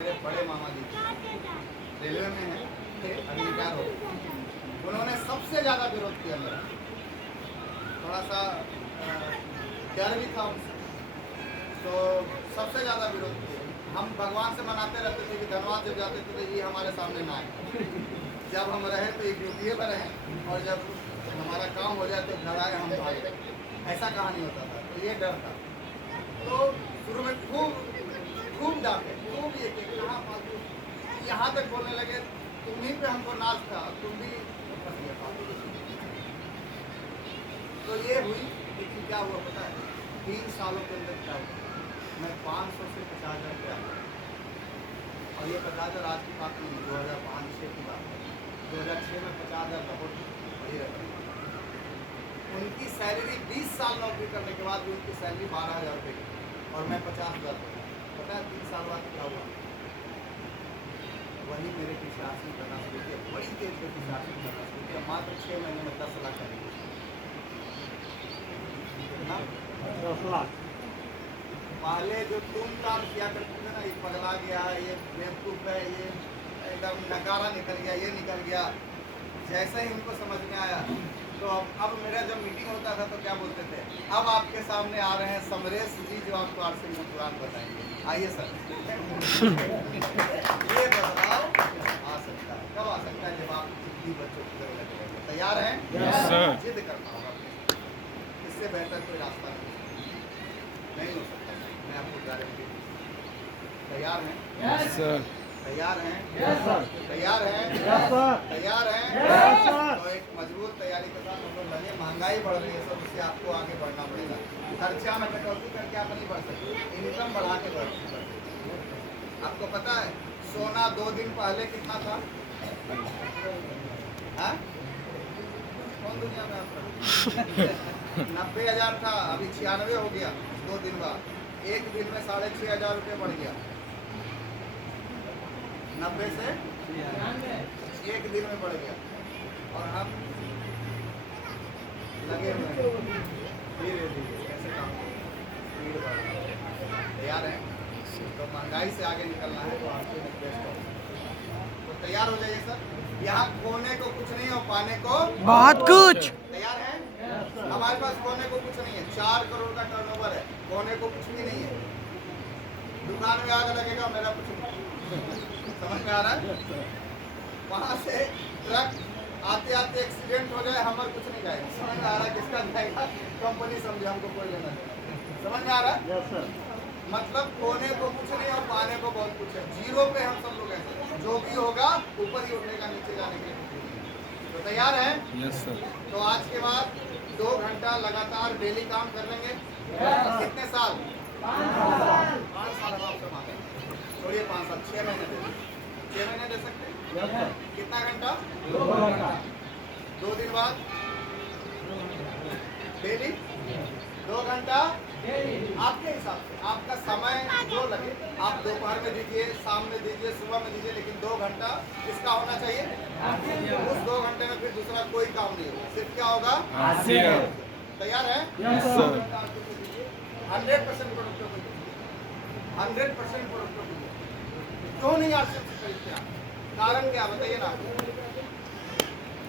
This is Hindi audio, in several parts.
मेरे बड़े मामा जी रेलवे में हैं, थे, अभी रिटायर हो गए। उन्होंने सबसे ज़्यादा विरोध किया मेरा। थोड़ा सा डर भी था उनसे, तो सबसे ज़्यादा विरोध किया। हम भगवान से मनाते रहते थे कि धनबाद जब जाते थे तो ये हमारे सामने ना आए। जब हम रहे तो एक ड्यूटी पर रहें, और जब हमारा काम हो जाए तो घर आए हम भागे। ऐसा कहानी होता था, तो ये डर था। तो शुरू में खूब डांटे, खूब ये कि कहाँ फालतू, यहाँ तक बोलने लगे तुम्हीं पे हमको नाज था, तुम भी फंस गए फालतू। तो ये हुई, लेकिन क्या हुआ पता है, 3 सालों के अंदर क्या हुआ, मैं 500 से 50,000 रुपया आ गया। और ये 50,000 आज की बात नहीं, 2005-6 की बात है। 2006 में 50,000 बहुत बड़ी रकम। उनकी सैलरी 20 साल नौकरी करने के बाद भी उनकी सैलरी 12,000 रुपये की, और मैं 50,000। पता है 3 साल बाद क्या हुआ? वही मेरे पीछे हासिल करना शुरू किया, बड़ी तेज पे पीछे हासिल करना शुरू किया। मात्र 6 महीने में 10 लाख करेंगे। 10 लाख। पहले जो तुम काम किया करते थे ना, ये पगला गया, ये बेवकूफ़ है, ये एकदम नकारा निकल गया, ये निकल गया, जैसे ही उनको समझ में आया तो अब मेरा जब मीटिंग होता था तो क्या बोलते थे, अब आपके सामने आ रहे हैं समरेश जी जो आपको आरसी में कुरान बताएंगे। आइए सर। ये बदलाव आ सकता है, कब आ सकता है? जब आप जिद्दी बच्चों की तरह लगेंगे। तैयार हैं? जिद करना होगा, इससे बेहतर कोई रास्ता नहीं हो सकता। मैं आपको गारंटी। तैयार हैं? तैयार हैं? तैयार हैं? तैयार हैं? तो एक मजबूत तैयारी के साथ हम लोग लगे। महंगाई बढ़ रही है सब, उससे आपको आगे बढ़ना पड़ेगा। खर्चा में कटौती करके आप नहीं बढ़ सकते, इनकम बढ़ा के बढ़ सकते। आपको पता है सोना 2 दिन पहले कितना था? हाँ? कौन दुनिया में आपका 90,000 था, अभी 96 हो गया 2 दिन बाद। एक दिन में 6,500 रुपये बढ़ गया। 90 से 1 दिन में बढ़ गया, और हम लगे हुए हैं धीरे धीरे ऐसे काम स्पीड बढ़ रहा है। तैयार हैं? तो महंगाई से आगे निकलना है तो आपको इन्वेस्ट करो। तो तैयार हो जाइए सर। यहाँ खोने को कुछ नहीं और पाने को बहुत कुछ। तैयार है? हमारे पास खोने को कुछ नहीं है। 4 करोड़ का टर्नओवर है, खोने को कुछ भी नहीं है। दुकान में आग लगेगा, मेरा कुछ नहीं। समझ में आ रहा है? वहाँ से ट्रक आते आते एक्सीडेंट हो जाए, हमारा कुछ नहीं जाएगा। समझ में आ रहा है? किसका जाएगा? कंपनी समझे, हमको कोई लेना नहीं। समझ में आ रहा है? Yes sir. मतलब खोने को कुछ नहीं और पाने को बहुत कुछ है। जीरो पे हम सब लोग हैं। जो भी होगा ऊपर ही उठेगा, नीचे जाने के लिए। तो तैयार हैं? Yes sir. तो आज के बाद 2 घंटा लगातार डेली काम कर लेंगे। कितने साल? 5 साल हम आपसे मांगे। छोड़िए 5 साल, 6 महीने दे। 6 महीने दे सकते हैं? कितना घंटा? 2 घंटा। 2 दिन बाद डेली 2 घंटा आपके हिसाब से, आपका समय जो लगे। आप दोपहर में दीजिए, शाम में दीजिए, सुबह में दीजिए, लेकिन 2 घंटा इसका होना चाहिए। उस 2 घंटे में फिर दूसरा कोई काम नहीं होगा, सिर्फ क्या होगा? तैयार है? 100% प्रोडक्टिव, 100% प्रोडक्टिव। क्यों नहीं आरसीएम से खरीदते हैं? कारण क्या बताइए ना।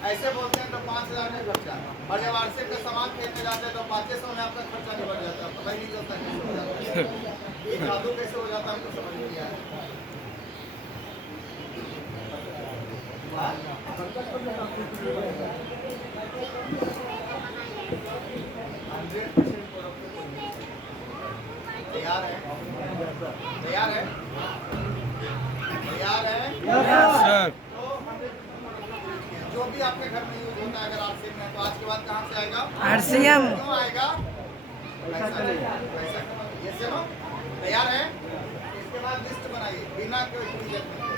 ऐसे बोलते हैं तो 5,000 नहीं खर्चा, और जब आरसीएम का सामान खरीदने जाते हैं तो 500 में आपका खर्चा नहीं बढ़ जाता। पता ही नहीं चलता कैसे हो जाता है। ये जादू कैसे हो जाता है हमको समझ नहीं आया। तैयार है? तैयार है? तैयार है? सर। जो भी आपके घर में यूज होता है, अगर आरसीएम में, तो आज के बाद कहाँ से आएगा? आरसीएम। क्यों आएगा? ये सुनो। तैयार है? इसके बाद लिस्ट बनाइए, बिना कोई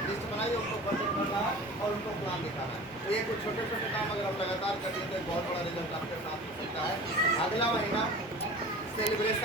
लिस्ट बनाइए, उनको कंट्रोल करना है और उनको प्लान दिखाना है। तो ये कुछ छोटे छोटे काम अगर हम लगातार करेंगे तो बहुत बड़ा रिजल्ट आपके साथ हो सकता है। अगला महीना सेलिब्रेशन